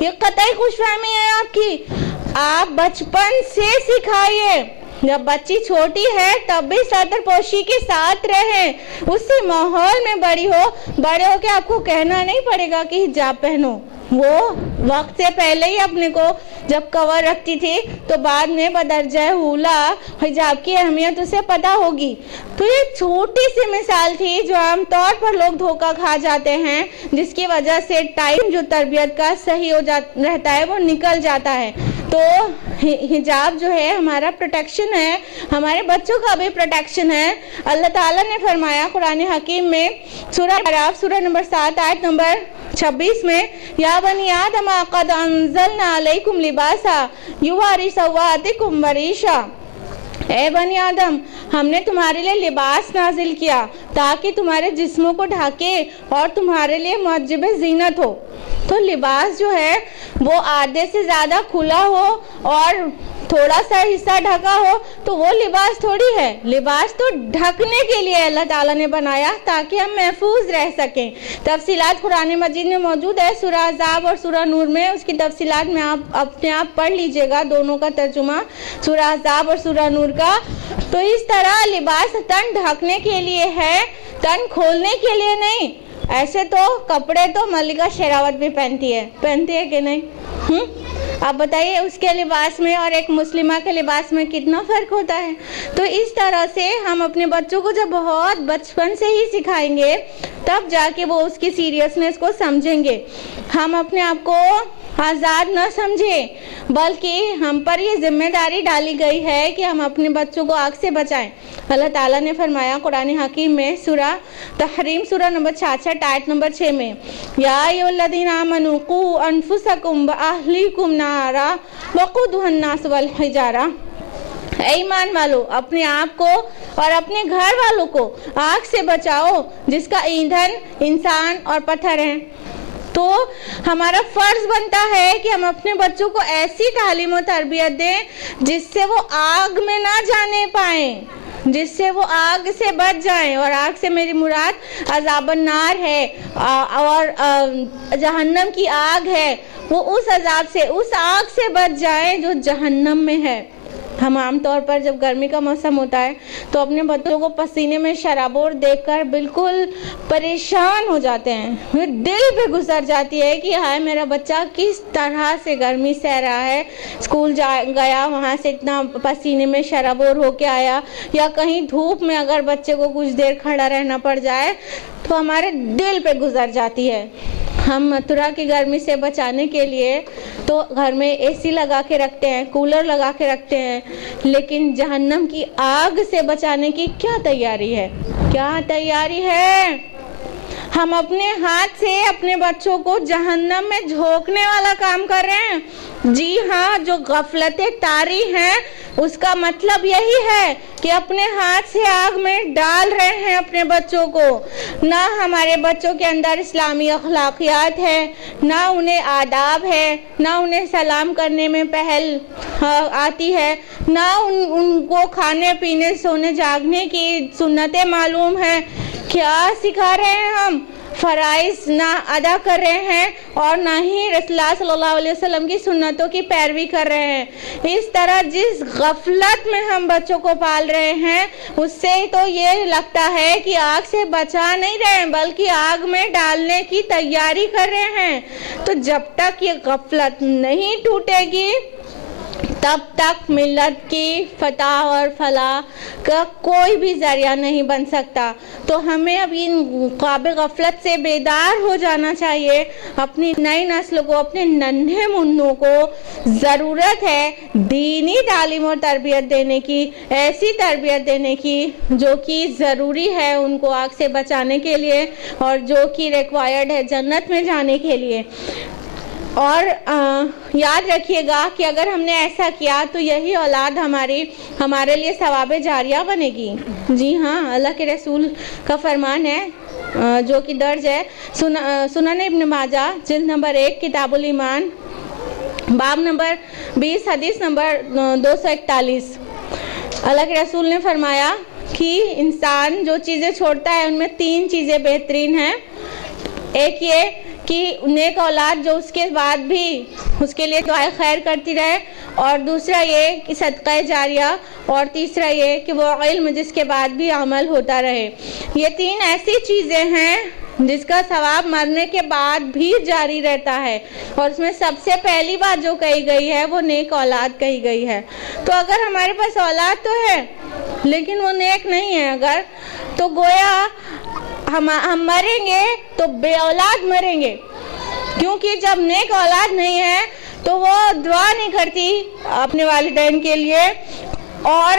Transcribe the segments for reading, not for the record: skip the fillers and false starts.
یہ قطعی خوش فہمی ہے آپ کی. آپ بچپن سے سکھائیے, جب بچی چھوٹی ہے تب بھی سطر پوشی کے ساتھ رہیں, اسی ماحول میں بڑی ہو, بڑے ہو کے آپ کو کہنا نہیں پڑے گا کہ حجاب پہنو. وہ وقت سے پہلے ہی اپنے کو جب کور رکھتی تھی تو بعد میں بدرجہ اولا حجاب کی اہمیت اسے پتہ ہوگی. تو یہ چھوٹی سی مثال تھی جو عام طور پر لوگ دھوکہ کھا جاتے ہیں, جس کی وجہ سے ٹائم جو تربیت کا صحیح رہتا ہے وہ نکل جاتا ہے. تو حجاب جو ہے ہمارا پروٹیکشن ہے, ہمارے بچوں کا بھی پروٹیکشن ہے. اللہ تعالیٰ نے فرمایا قرآن حکیم میں سورہ اعراف سورہ نمبر 7 آیت نمبر 26 میں, یا بنی آدم قد انزلنا علیکم لباسا یواری سوآتکم وریشا. اے بنی آدم, ہم نے تمہارے لیے لباس نازل کیا تاکہ تمہارے جسموں کو ڈھانکے اور تمہارے لیے معجب زینت ہو. تو لباس جو ہے وہ آدھے سے زیادہ کھلا ہو اور تھوڑا سا حصہ ڈھکا ہو تو وہ لباس تھوڑی ہے. لباس تو ڈھکنے کے لیے اللہ تعالیٰ نے بنایا تاکہ ہم محفوظ رہ سکیں. تفصیلات قرآن مجید میں موجود ہے, سورہ احزاب اور سورہ نور میں. اس کی تفصیلات میں آپ اپنے آپ پڑھ لیجئے گا, دونوں کا ترجمہ سورہ احزاب اور سورہ نور کا. تو اس طرح لباس تن ڈھکنے کے لیے ہے, تن کھولنے کے لیے نہیں. ایسے تو کپڑے تو ملکہ شیراوت بھی پہنتی ہے کہ نہیں؟ آپ بتائیے اس کے لباس میں اور ایک مسلمہ کے لباس میں کتنا فرق ہوتا ہے. تو اس طرح سے ہم اپنے بچوں کو جب بہت بچپن سے ہی سکھائیں گے تب جا کے وہ اس کی سیریسنس کو سمجھیں گے. ہم اپنے آپ کو آزاد نہ سمجھیں, بلکہ ہم پر یہ ذمہ داری ڈالی گئی ہے کہ ہم اپنے بچوں کو آگ سے بچائیں. اللہ تعالیٰ نے فرمایا قرآن حکیم میں سورہ تحریم سورہ نمبر 66 آیت نمبر 6 میں, یا ایھا الذین آمنوا قوا انفسکم واہلیکم نارا وقودھا الناس والحجارہ. اے ایمان والو, اپنے آپ کو اور اپنے گھر والوں کو آگ سے بچاؤ جس کا ایندھن انسان اور پتھر ہیں. تو ہمارا فرض بنتا ہے کہ ہم اپنے بچوں کو ایسی تعلیم و تربیت دیں جس سے وہ آگ میں نہ جانے پائیں, جس سے وہ آگ سے بچ جائیں. اور آگ سے میری مراد عذاب النار ہے اور جہنم کی آگ ہے. وہ اس عذاب سے, اس آگ سے بچ جائیں جو جہنم میں ہے. ہم عام طور پر جب گرمی کا موسم ہوتا ہے تو اپنے بچوں کو پسینے میں شرابور دیکھ کر بالکل پریشان ہو جاتے ہیں. دل پہ گزر جاتی ہے کہ ہائے میرا بچہ کس طرح سے گرمی سہ رہا ہے, اسکول گیا وہاں سے اتنا پسینے میں شرابور ہو کے آیا, یا کہیں دھوپ میں اگر بچے کو کچھ دیر کھڑا رہنا پڑ جائے تو ہمارے دل پہ گزر جاتی ہے. ہم متھرا کی گرمی سے بچانے کے لیے تو گھر میں اے سی لگا کے رکھتے ہیں, کولر لگا کے رکھتے ہیں, لیکن جہنم کی آگ سے بچانے کی کیا تیاری ہے؟ کیا تیاری ہے؟ ہم اپنے ہاتھ سے اپنے بچوں کو جہنم میں جھونکنے والا کام کر رہے ہیں. جی ہاں, جو غفلتیں طاری ہیں اس کا مطلب یہی ہے کہ اپنے ہاتھ سے آگ میں ڈال رہے ہیں اپنے بچوں کو. نہ ہمارے بچوں کے اندر اسلامی اخلاقیات ہے, نہ انہیں آداب ہے, نہ انہیں سلام کرنے میں پہل آتی ہے, نہ ان کو کھانے پینے سونے جاگنے کی سنتیں معلوم ہیں. کیا سکھا رہے ہیں ہم؟ فرائض نہ ادا کر رہے ہیں اور نہ ہی رسول اللہ صلی اللہ علیہ وسلم کی سنتوں کی پیروی کر رہے ہیں. اس طرح جس غفلت میں ہم بچوں کو پال رہے ہیں اس سے تو یہ لگتا ہے کہ آگ سے بچا نہیں رہے ہیں بلکہ آگ میں ڈالنے کی تیاری کر رہے ہیں. تو جب تک یہ غفلت نہیں ٹوٹے گی تب تک ملت کی فتح اور فلاح کا کوئی بھی ذریعہ نہیں بن سکتا. تو ہمیں اب ان قابل غفلت سے بیدار ہو جانا چاہیے. اپنی نئی نسل کو, اپنے ننھے منوں کو ضرورت ہے دینی تعلیم اور تربیت دینے کی, ایسی تربیت دینے کی جو کہ ضروری ہے ان کو آگ سے بچانے کے لیے اور جو کہ ریکوائرڈ ہے جنت میں جانے کے لیے. اور یاد رکھیے گا کہ اگر ہم نے ایسا کیا تو یہی اولاد ہمارے لیے ثواب جاریہ بنے گی. جی ہاں, اللہ کے رسول کا فرمان ہے جو کہ درج ہے سنن ابن ماجہ جلد نمبر 1 کتاب الایمان باب نمبر 20 حدیث نمبر 241. اللہ کے رسول نے فرمایا کہ انسان جو چیزیں چھوڑتا ہے ان میں 3 چیزیں بہترین ہیں. ایک یہ کہ نیک اولاد جو اس کے بعد بھی اس کے لیے دعائے خیر کرتی رہے، اور دوسرا یہ کہ صدقہ جاریہ، اور تیسرا یہ کہ وہ علم جس کے بعد بھی عمل ہوتا رہے۔ یہ تین ایسی چیزیں ہیں جس کا ثواب مرنے کے بعد بھی جاری رہتا ہے، اور اس میں سب سے پہلی بات جو کہی گئی ہے وہ نیک اولاد کہی گئی ہے۔ تو اگر ہمارے پاس اولاد تو ہے لیکن وہ نیک نہیں ہے اگر، تو گویا ہم مریں گے تو بے اولاد مریں گے، کیونکہ جب نیک اولاد نہیں ہے تو وہ دعا نہیں کرتی اپنے والدین کے لیے، اور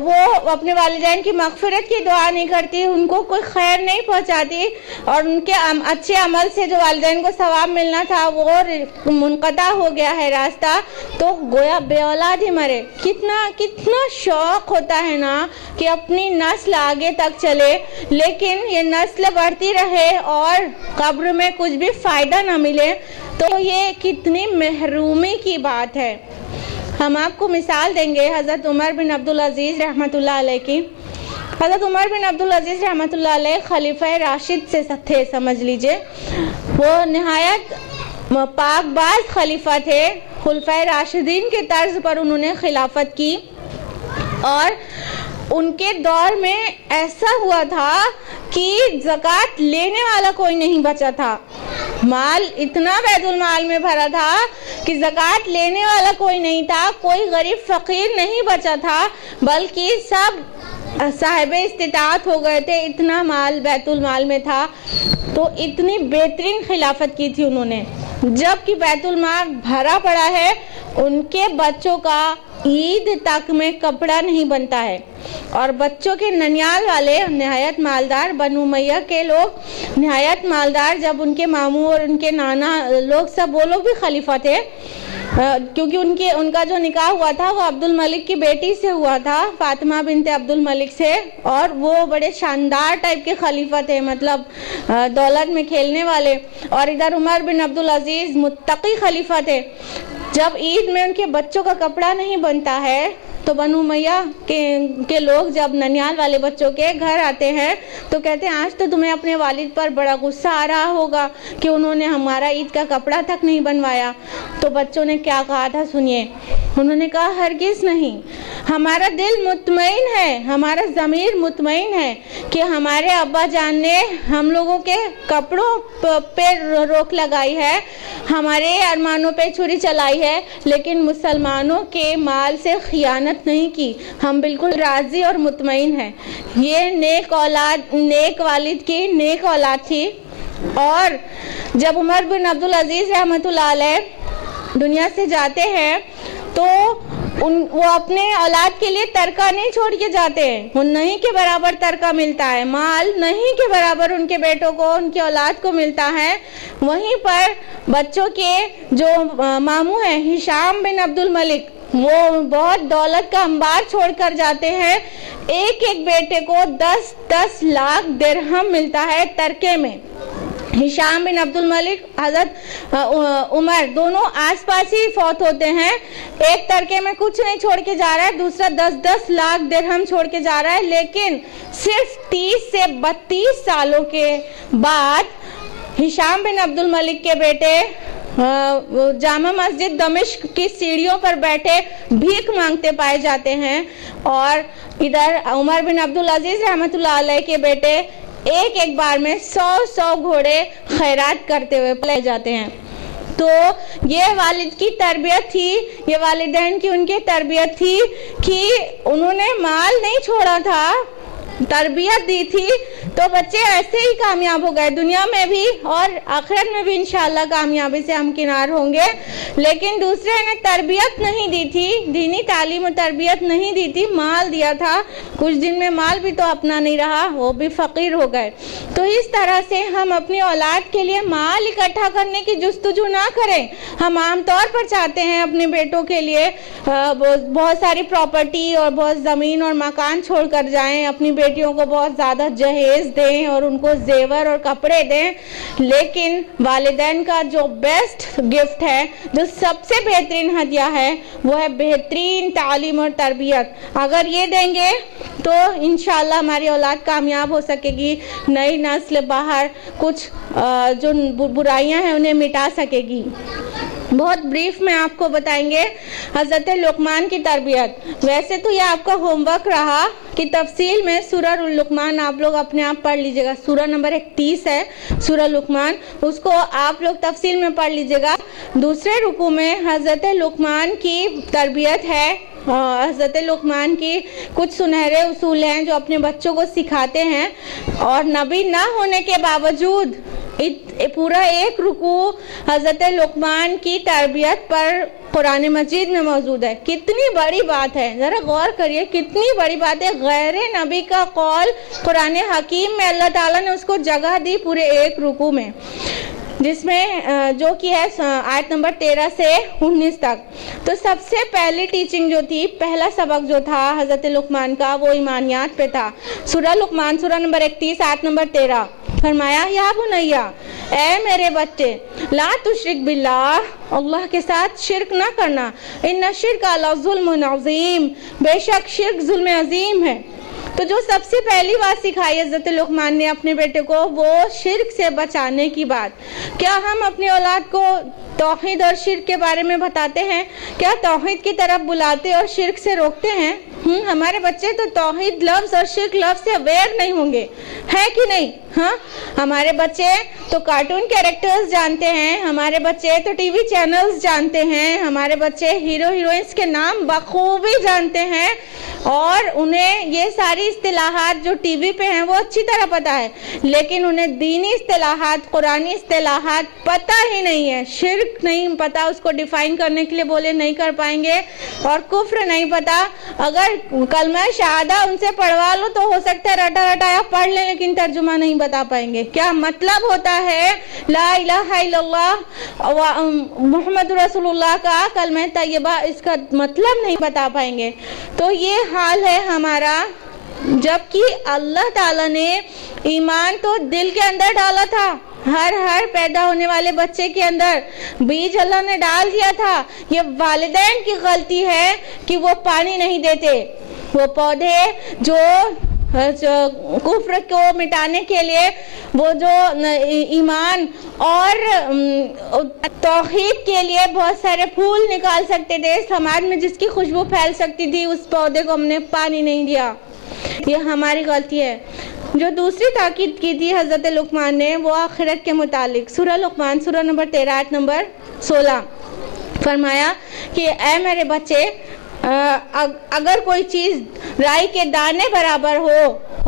وہ اپنے والدین کی مغفرت کی دعا نہیں کرتی، ان کو کوئی خیر نہیں پہنچاتی، اور ان کے اچھے عمل سے جو والدین کو ثواب ملنا تھا وہ منقطع ہو گیا ہے راستہ، تو گویا بے اولاد ہی مرے۔ کتنا شوق ہوتا ہے نا کہ اپنی نسل آگے تک چلے، لیکن یہ نسل بڑھتی رہے اور قبر میں کچھ بھی فائدہ نہ ملے، تو یہ کتنی محرومی کی بات ہے۔ ہم آپ کو مثال دیں گے حضرت عمر بن عبدالعزیز رحمۃ اللہ علیہ کی۔ حضرت عمر بن عبدالعزیز رحمۃ اللہ علیہ خلیفہ راشد سے تھے، سمجھ لیجئے، وہ نہایت پاک باز خلیفہ تھے، خلفائے راشدین کے طرز پر انہوں نے خلافت کی، اور ان کے دور میں ایسا ہوا تھا کہ زکوٰۃ لینے والا کوئی نہیں بچا تھا، مال اتنا بیت المال میں بھرا تھا کہ زکوٰۃ لینے والا کوئی نہیں تھا، کوئی غریب فقیر نہیں بچا تھا، بلکہ سب صاحب استطاعت ہو گئے تھے، اتنا مال بیت المال میں تھا۔ تو اتنی بہترین خلافت کی تھی انہوں نے، جب کہ بیت المال بھرا پڑا ہے، ان کے بچوں کا عید تک میں کپڑا نہیں بنتا ہے، اور بچوں کے ننیال والے نہایت مالدار، بنو امیہ کے لوگ نہایت مالدار، جب ان کے ماموں اور ان کے نانا لوگ سب وہ لوگ بھی خلیفہ تھے، کیونکہ ان کا جو نکاح ہوا تھا وہ عبد الملک کی بیٹی سے ہوا تھا، فاطمہ بنت عبد الملک سے، اور وہ بڑے شاندار ٹائپ کے خلیفہ تھے، مطلب دولت میں کھیلنے والے، اور ادھر عمر بن عبدالعزیز متقی خلیفہ تھے۔ جب عید میں ان کے بچوں کا کپڑا نہیں بنتا ہے تو بنو امیہ کے لوگ جب ننیال والے بچوں کے گھر آتے ہیں تو کہتے ہیں آج تو تمہیں اپنے والد پر بڑا غصہ آ رہا ہوگا کہ انہوں نے ہمارا عید کا کپڑا تک نہیں بنوایا۔ تو بچوں نے کیا کہا تھا سنیے، انہوں نے کہا ہرگز نہیں، ہمارا دل مطمئن ہے، ہمارا ضمیر مطمئن ہے کہ ہمارے ابا جان نے ہم لوگوں کے کپڑوں پہ روک لگائی ہے، ہمارے ارمانوں پہ چھری چلائی ہے، لیکن مسلمانوں کے مال سے خیانت نہیں کی، ہم بالکل راضی اور مطمئن ہیں۔ یہ نیک والد کی نیک اولاد تھی۔ اور جب عمر بن عبدالعزیز رحمۃ اللہ علیہ دنیا سے جاتے ہیں تو وہ اپنے اولاد کے لیے ترکہ نہیں چھوڑ کے جاتے ہیں، وہ نہیں کے برابر ترکہ ملتا ہے، مال نہیں کے برابر ان کے بیٹوں کو، ان کی اولاد کو ملتا ہے۔ وہیں پر بچوں کے جو ماموں ہیں ہشام بن عبد الملک، وہ بہت دولت کا انبار چھوڑ کر جاتے ہیں، ایک ایک بیٹے کو 10 لاکھ درہم ملتا ہے ترکے میں۔ ہشام بن عبد الملک، حضرت عمر، دونوں آس پاس ہی فوت ہوتے ہیں، ایک ترکے میں کچھ نہیں چھوڑ کے جا رہا ہے، دوسرا 10 لاکھ درہم چھوڑ کے جا رہا ہے، لیکن صرف 30 سے 32 سالوں کے بعد ہشام بن عبد الملک کے بیٹے جامع مسجد دمشق کی سیڑھیوں پر بیٹھے بھیک مانگتے پائے جاتے ہیں، اور ادھر عمر بن عبدالعزیز رحمۃ اللہ علیہ کے بیٹے ایک بار میں 100 گھوڑے خیرات کرتے ہوئے پائے جاتے ہیں۔ تو یہ والد کی تربیت تھی، یہ والدین کی ان کی تربیت تھی کہ انہوں نے مال نہیں چھوڑا تھا، تربیت دی تھی، تو بچے ایسے ہی کامیاب ہو گئے، دنیا میں بھی اور آخرت میں بھی انشاءاللہ کامیابی سے ہمکنار ہوں گے۔ لیکن دوسرے نے تربیت نہیں دی تھی، دینی تعلیم و تربیت نہیں دی تھی، مال دیا تھا، کچھ دن میں مال بھی تو اپنا نہیں رہا، وہ بھی فقیر ہو گئے۔ تو اس طرح سے ہم اپنی اولاد کے لیے مال اکٹھا کرنے کی جستجو نہ کریں۔ ہم عام طور پر چاہتے ہیں اپنے بیٹوں کے لیے بہت ساری پراپرٹی اور بہت زمین اور مکان چھوڑ کر جائیں، اپنی بیٹیوں کو بہت زیادہ جہیز دیں اور ان کو زیور اور کپڑے دیں، لیکن والدین کا جو بیسٹ گفٹ ہے، جو سب سے بہترین ہدیہ ہے، وہ ہے بہترین تعلیم اور تربیت۔ اگر یہ دیں گے تو انشاءاللہ ہماری اولاد کامیاب ہو سکے گی، نئی نسل باہر کچھ جو برائیاں ہیں انہیں مٹا سکے گی۔ بہت بریف میں آپ کو بتائیں گے حضرت لقمان کی تربیت۔ ویسے تو یہ آپ کا ہوم ورک رہا کہ تفصیل میں سورہ لقمان آپ لوگ اپنے آپ پڑھ لیجئے گا۔ سورہ نمبر 31 ہے سورہ لقمان، اس کو آپ لوگ تفصیل میں پڑھ لیجئے گا۔ دوسرے رکوع میں حضرت لقمان کی تربیت ہے، حضرت لقمان کی کچھ سنہرے اصول ہیں جو اپنے بچوں کو سکھاتے ہیں، اور نبی نہ ہونے کے باوجود پورا ایک رکوع حضرت لقمان کی تربیت پر قرآن مجید میں موجود ہے۔ کتنی بڑی بات ہے، ذرا غور کریے، کتنی بڑی بات ہے۔ غیر نبی کا قول قرآن حکیم میں اللہ تعالیٰ نے اس کو جگہ دی پورے ایک رکوع میں، جس میں جو کی ہے آیت نمبر 13 سے 19 تک۔ تو سب سے پہلی ٹیچنگ جو تھی، پہلا سبق جو تھا حضرت لقمان کا، وہ ایمانیات پہ تھا۔ سورہ لقمان سورہ نمبر 31 آیت نمبر 13 فرمایا، یا بنیا، اے میرے بچے، لا تشرک باللہ، اللہ کے ساتھ شرک نہ کرنا، ان الشرک لظلم عظیم، بے شک شرک ظلم عظیم ہے۔ تو جو سب سے پہلی بات سکھائی حضرت لقمان نے اپنے بیٹے کو، وہ شرک سے بچانے کی بات۔ کیا ہم اپنی اولاد کو توحید اور شرک کے بارے میں بتاتے ہیں؟ کیا توحید کی طرف بلاتے اور شرک سے روکتے ہیں؟ ہمارے بچے تو توحید لفظ اور شرک لفظ سے اویئر نہیں ہوں گے، ہے کہ نہیں؟ ہاں، ہمارے بچے تو کارٹون کیریکٹرز جانتے ہیں، ہمارے بچے تو ٹی وی چینلز جانتے ہیں، ہمارے بچے ہیرو ہیروئنس کے نام بخوبی جانتے ہیں، اور انہیں یہ ساری اصطلاحات جو ٹی وی پہ ہیں وہ اچھی طرح پتہ ہے، لیکن انہیں دینی اصطلاحات، قرآنی اصطلاحات پتہ ہی نہیں ہے۔ شرک نہیں پتہ، اس کو ڈیفائن کرنے کے لیے بولے نہیں کر پائیں گے، اور کفر نہیں پتہ۔ اگر کلمہ شہادہ ان سے پڑھوا لو تو ہو سکتا ہے رٹا رٹایا پڑھ لیں، لیکن ترجمہ نہیں بتا پائیں گے کیا مطلب ہوتا ہے لا الہ الا اللہ محمد رسول اللہ کا کلمہ طیبہ، اس کا مطلب نہیں بتا پائیں گے۔ تو یہ حال ہے ہمارا، جبکہ اللہ تعالیٰ نے ایمان تو دل کے اندر ڈالا تھا، ہر پیدا ہونے والے بچے کے اندر بیج اللہ نے ڈال دیا تھا۔ یہ والدین کی غلطی ہے کہ وہ پانی نہیں دیتے۔ وہ پودے جو کفر کو مٹانے کے لیے وہ جو ایمان اور توحید کے لیے بہت سارے پھول نکال سکتے تھے سماج میں، جس کی خوشبو پھیل سکتی تھی، اس پودے کو ہم نے پانی نہیں دیا۔ یہ ہماری غلطی ہے۔ جو دوسری تاکید کی تھی حضرت لقمان نے، وہ آخرت کے متعلق۔ سورہ لقمان سورہ نمبر 13 آیت نمبر 16 فرمایا کہ اے میرے بچے، اگر کوئی چیز رائی کے دانے برابر ہو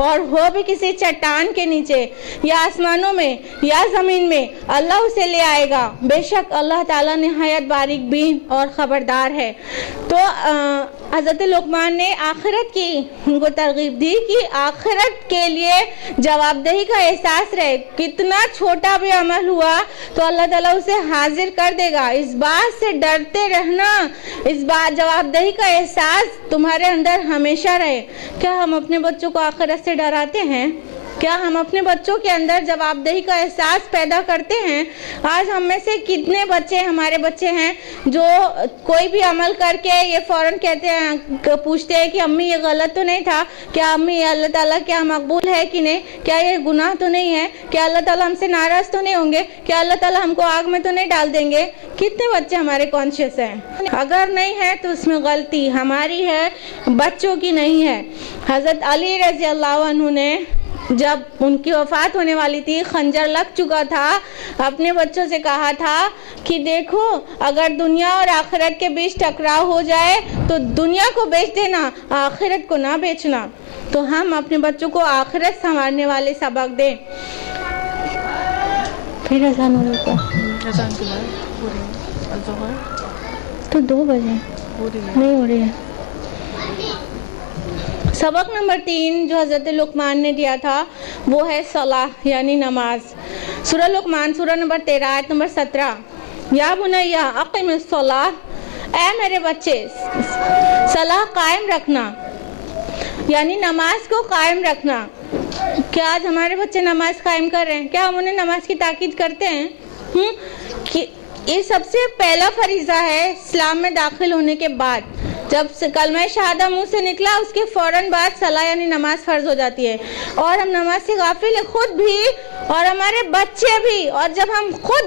اور ہو بھی کسی چٹان کے نیچے یا آسمانوں میں یا زمین میں، اللہ اسے لے آئے گا، بے شک اللہ تعالیٰ نہایت باریک بین اور خبردار ہے۔ تو حضرت لقمان نے آخرت کی ان کو ترغیب دی کہ آخرت کے لیے جواب دہی کا احساس رہے، کتنا چھوٹا بھی عمل ہوا تو اللہ تعالیٰ اسے حاضر کر دے گا۔ اس بات سے ڈرتے رہنا، اس بات جواب دہی کا احساس تمہارے اندر ہمیشہ رہے۔ کیا ہم اپنے بچوں کو آخرت سے ڈراتے ہیں؟ کیا ہم اپنے بچوں کے اندر جواب دہی کا احساس پیدا کرتے ہیں؟ آج ہم میں سے کتنے بچے ہمارے بچے ہیں جو کوئی بھی عمل کر کے یہ فوراً کہتے ہیں، پوچھتے ہیں کہ امی یہ غلط تو نہیں تھا، کیا امی یہ اللہ تعالیٰ کیا مقبول ہے کہ نہیں، کیا یہ گناہ تو نہیں ہے، کیا اللہ تعالیٰ ہم سے ناراض تو نہیں ہوں گے، کیا اللہ تعالیٰ ہم کو آگ میں تو نہیں ڈال دیں گے؟ کتنے بچے ہمارے کانشیس ہیں؟ اگر نہیں ہے تو اس میں غلطی ہماری ہے، بچوں کی نہیں ہے۔ حضرت علی رضی اللہ عنہ نے جب ان کی وفات ہونے والی تھی، خنجر لگ چکا تھا، اپنے بچوں سے کہا تھا کہ دیکھو اگر دنیا اور آخرت کے بیچ ٹکراؤ ہو جائے تو دنیا کو بیچ دینا، آخرت کو نہ بیچنا۔ تو ہم اپنے بچوں کو آخرت سنوارنے والے سبق دیں۔ پھر اذان ہو رہی ہے تو 2 بجے نہیں ہو رہی ہے۔ سبق نمبر 3 جو حضرت لقمان نے دیا تھا وہ ہے صلاح یعنی نماز۔ سورہ لقمان سورہ نمبر 13 آیت نمبر 17، یا بنیا اقم الصلاۃ، اے میرے بچے صلاح قائم رکھنا۔ یعنی نماز کو قائم رکھنا. کیا آج ہمارے بچے نماز قائم کر رہے ہیں؟ کیا ہم انہیں نماز کی تاکید کرتے ہیں؟ یہ سب سے پہلا فریضہ ہے اسلام میں داخل ہونے کے بعد. جب کلمہ شہادہ منہ سے نکلا اس کے فوراً بعد صلاۃ یعنی نماز فرض ہو جاتی ہے. اور ہم نماز سے غافل ہیں، خود بھی اور ہمارے بچے بھی. اور جب ہم خود